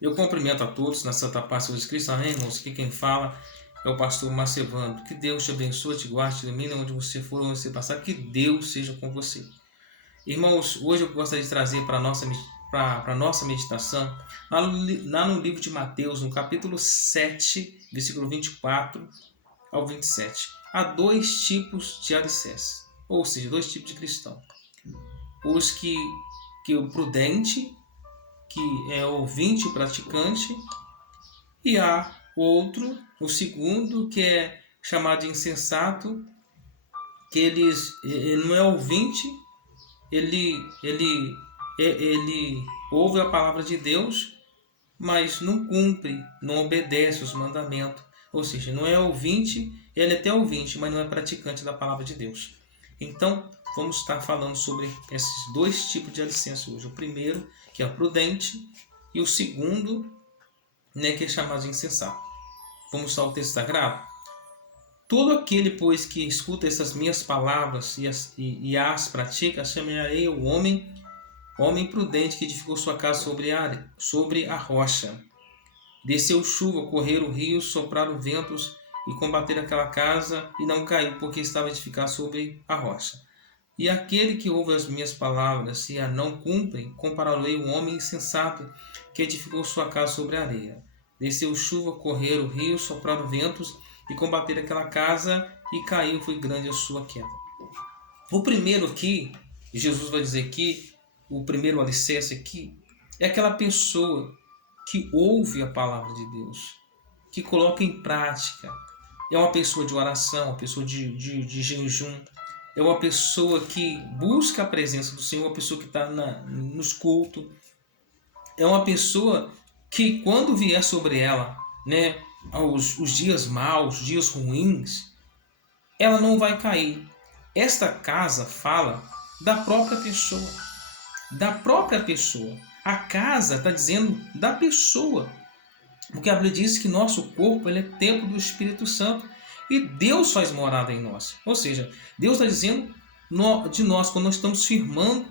Eu cumprimento a todos na Santa Paz de Jesus Cristo. Amém, irmãos? Aqui quem fala é o pastor Macevando. Que Deus te abençoe, te guarde, te ilumine onde você for, onde você passar. Que Deus seja com você. Irmãos, hoje eu gostaria de trazer para a nossa meditação, lá no livro de Mateus, no capítulo 7, versículo 24 ao 27. Há dois tipos de alicerces, ou seja, dois tipos de cristão. Os que o prudente, que é ouvinte e praticante, e há outro, o segundo, que é chamado de insensato, que ele não é ouvinte, ele ouve a palavra de Deus, mas não cumpre, não obedece os mandamentos. Ou seja, não é ouvinte, ele é até ouvinte, mas não é praticante da palavra de Deus. Então, vamos estar falando sobre esses dois tipos de alicerce hoje. O primeiro, que é o prudente, e o segundo, que é chamado de insensato. Vamos ao texto sagrado? Todo aquele, pois, que escuta essas minhas palavras e as pratica, chamarei o homem prudente que edificou sua casa sobre a rocha. Desceu chuva, correram rios, sopraram ventos e combateram aquela casa e não caiu, porque estava edificada sobre a rocha. E aquele que ouve as minhas palavras e a não cumpre, compararei o homem insensato que edificou sua casa sobre a areia. Desceu chuva, correram rios, sopraram ventos e combateram aquela casa e caiu, foi grande a sua queda. O primeiro aqui, Jesus vai dizer que o primeiro alicerce aqui é aquela pessoa que ouve a palavra de Deus, que coloca em prática. É uma pessoa de oração, uma pessoa de jejum, é uma pessoa que busca a presença do Senhor, uma pessoa que está nos cultos, é uma pessoa que quando vier sobre ela, os dias maus, os dias ruins, ela não vai cair. Esta casa fala da própria pessoa. Da própria pessoa. A casa está dizendo da pessoa. Porque a Bíblia diz que nosso corpo ele é templo do Espírito Santo e Deus faz morada em nós. Ou seja, Deus está dizendo de nós quando nós estamos firmando,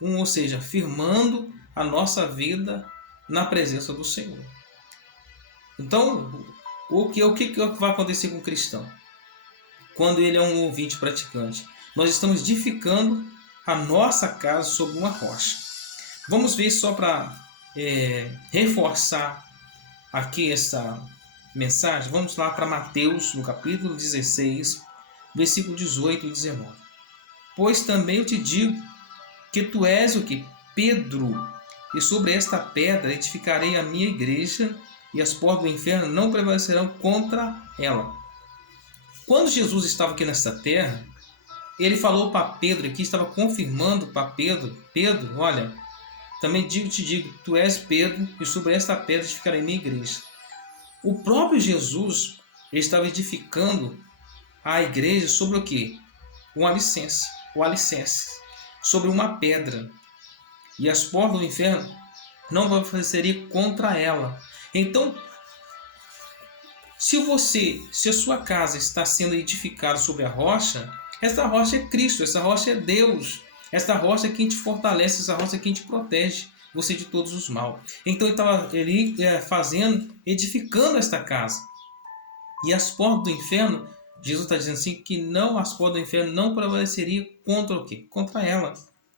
ou seja, firmando a nossa vida na presença do Senhor. Então, o que vai acontecer com o cristão? Quando ele é um ouvinte praticante, nós estamos edificando a nossa casa sobre uma rocha. Vamos ver só para reforçar aqui essa mensagem. Vamos lá para Mateus, no capítulo 16, versículo 18 e 19. Pois também eu te digo que tu és o que? Pedro, e sobre esta pedra edificarei a minha igreja, e as portas do inferno não prevalecerão contra ela. Quando Jesus estava aqui nesta terra, ele falou para Pedro aqui, estava confirmando para Pedro, olha, também te digo, tu és Pedro, e sobre esta pedra edificarei minha igreja. O próprio Jesus estava edificando a igreja sobre o quê? O alicerce, sobre uma pedra. E as portas do inferno não prevaleceriam contra ela. Então, se a sua casa está sendo edificada sobre a rocha, essa rocha é Cristo, essa rocha é Deus. Essa rocha é quem te fortalece, essa rocha é quem te protege você de todos os mal. Então ele estava edificando esta casa. E as portas do inferno, Jesus está dizendo assim que as portas do inferno não prevaleceriam contra o quê? Contra ela.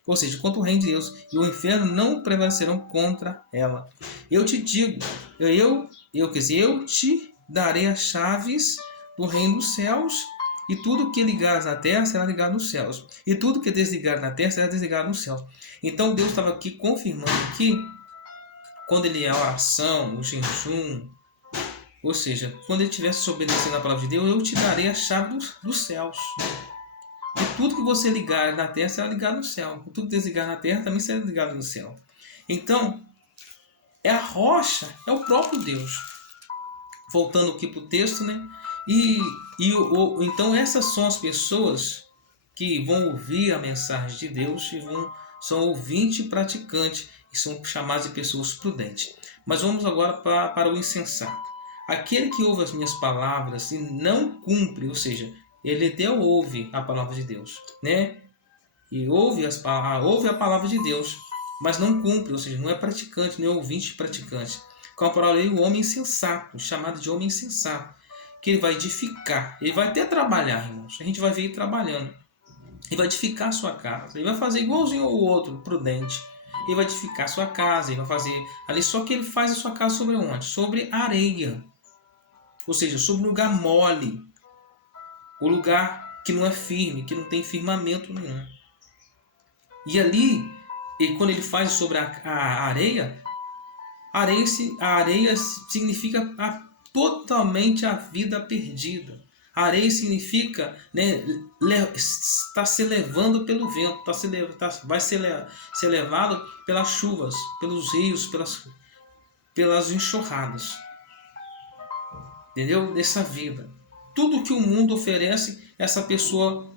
Ou seja, contra o reino de Deus. E o inferno não prevalecerão contra ela. Eu te digo, eu te darei as chaves do reino dos céus, e tudo que ligares na terra será ligado nos céus, e tudo que desligares na terra será desligado nos céus. Então Deus estava aqui confirmando que quando ele é a oração, o jejum, ou seja, quando ele estivesse obedecendo a palavra de Deus, eu te darei a chave dos céus. E tudo que você ligar na terra será ligado no céu. E tudo que desligar na terra também será ligado no céu. Então, é a rocha, é o próprio Deus. Voltando aqui para o texto, então essas são as pessoas que vão ouvir a mensagem de Deus e são ouvintes e praticantes, e são chamadas de pessoas prudentes. Mas vamos agora para o insensato. Aquele que ouve as minhas palavras e não cumpre, ou seja, ele até ouve a palavra de Deus, E ouve a palavra de Deus, mas não cumpre, ou seja, não é praticante, não é ouvinte praticante. Compararei o homem insensato, chamado de homem insensato, que ele vai edificar, ele vai até trabalhar, irmãos. A gente vai ver ele trabalhando. Ele vai edificar a sua casa, ele vai fazer igualzinho ao outro, prudente. Ele vai edificar a sua casa, ele vai fazer ali, só que ele faz a sua casa sobre onde? Sobre areia, ou seja, sobre um lugar mole, o lugar que não é firme, que não tem firmamento nenhum. E ali, quando ele faz sobre a areia, a areia significa totalmente a vida perdida. A areia significa, né, está se levando pelo vento, vai ser levado pelas chuvas, pelos rios, pelas enxurradas. Entendeu? Dessa vida. Tudo que o mundo oferece, essa pessoa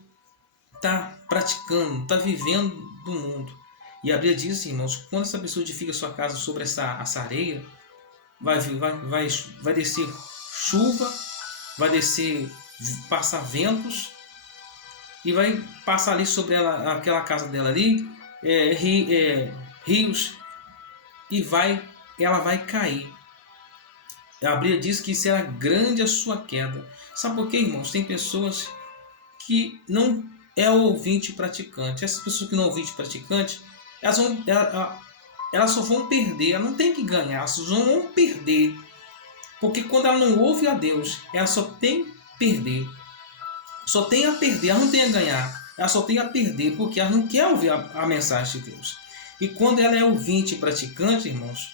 está praticando, está vivendo do mundo. E a Bíblia diz, irmãos, quando essa pessoa edifica sua casa sobre essa areia, vai descer chuva, vai descer, passar ventos, e vai passar ali sobre aquela casa dela ali, rios, e ela vai cair. A Bíblia diz que será grande a sua queda. Sabe por quê, irmãos? Tem pessoas que não é o ouvinte praticante. Essas pessoas que não ouvinte praticante, elas só vão perder. Elas não tem que ganhar, elas vão perder. Porque quando ela não ouve a Deus, ela só tem perder. Só tem a perder, ela não tem a ganhar. Ela só tem a perder porque ela não quer ouvir a mensagem de Deus. E quando ela é ouvinte praticante, irmãos,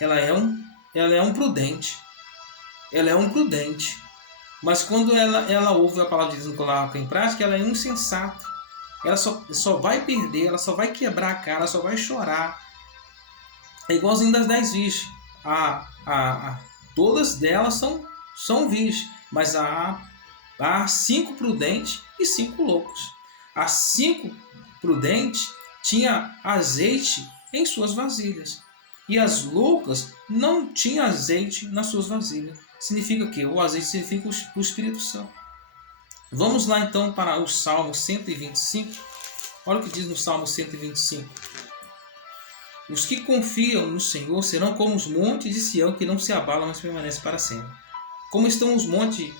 ela é um prudente. Ela é um prudente. Mas quando ela ouve a palavra de Deus e não coloca em prática, ela é um insensato. Ela só vai perder, ela só vai quebrar a cara, ela só vai chorar. É igualzinho das 10 virgens. Todas delas são virgens, mas há 5 prudentes e 5 loucos. As 5 prudentes tinham azeite em suas vasilhas. E as loucas não tinham azeite nas suas vasilhas. Significa o quê? O azeite significa o Espírito Santo. Vamos lá então para o Salmo 125. Olha o que diz no Salmo 125. Os que confiam no Senhor serão como os montes de Sião, que não se abalam, mas permanecem para sempre. Como estão os montes,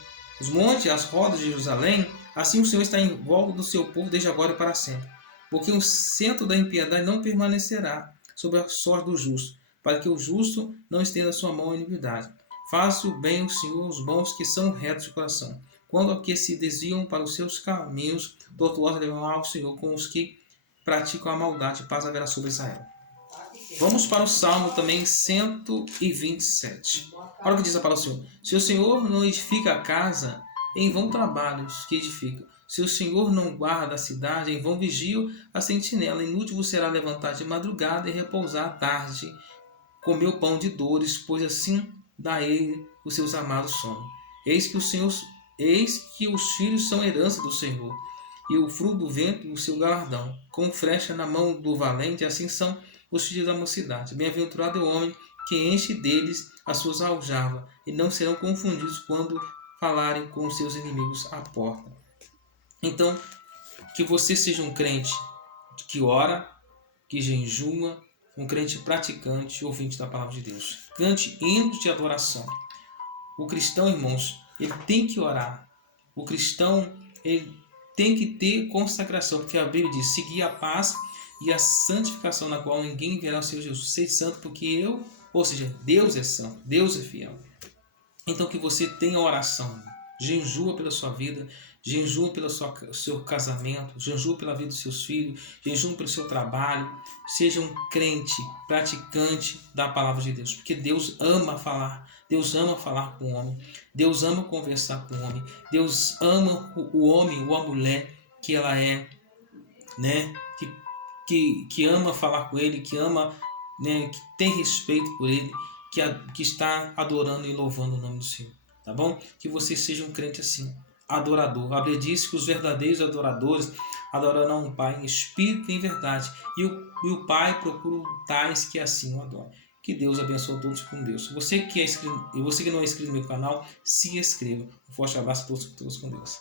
as rodas de Jerusalém, assim o Senhor está em volta do seu povo desde agora e para sempre. Porque o centro da impiedade não permanecerá sobre a sorte do justo, para que o justo não estenda sua mão à iniquidade. Faça o bem o Senhor aos bons que são retos de coração. Quando os que se desviam para os seus caminhos, do outro lado levará o Senhor com os que praticam a maldade, paz haverá sobre Israel. Vamos para o Salmo também 127. Olha o que diz a palavra do Senhor. Se o Senhor não edifica a casa, em vão trabalham os que edificam. Se o Senhor não guarda a cidade, em vão vigiam a sentinela. Inútil vos será levantar de madrugada e repousar à tarde. Comer o pão de dores, pois assim dá a ele os seus amados sono. Eis que os filhos são herança do Senhor, e o fruto do ventre o seu galardão. Com flecha na mão do valente, assim são os filhos da mocidade. Bem-aventurado é o homem que enche deles as suas aljavas, e não serão confundidos quando falarem com os seus inimigos à porta. Então, que você seja um crente que ora, que jejua, um crente praticante, ouvinte da palavra de Deus. Cante hinos de adoração. O cristão, irmãos, ele tem que orar. O cristão, ele tem que ter consagração, porque a Bíblia diz: seguir a paz e a santificação, na qual ninguém verá o Senhor Jesus. Ser santo, porque Deus é santo, Deus é fiel. Então que você tenha oração, jejua pela sua vida, jejua pelo seu casamento, jejua pela vida dos seus filhos, jejua pelo seu trabalho. Seja um crente, praticante da palavra de Deus, porque Deus ama falar com o homem, Deus ama conversar com o homem, Deus ama o homem ou a mulher que ela é, né? Que ama falar com ele, que ama, né? Que tem respeito por ele, que está adorando e louvando o nome do Senhor, tá bom? Que você seja um crente assim, adorador. A Bíblia diz que os verdadeiros adoradores adorarão o Pai em espírito e em verdade, e o Pai procura tais que assim o adoram. Que Deus abençoe todos com Deus. Você que é inscrito, e você que não é inscrito no meu canal, se inscreva. Um forte abraço a todos com Deus.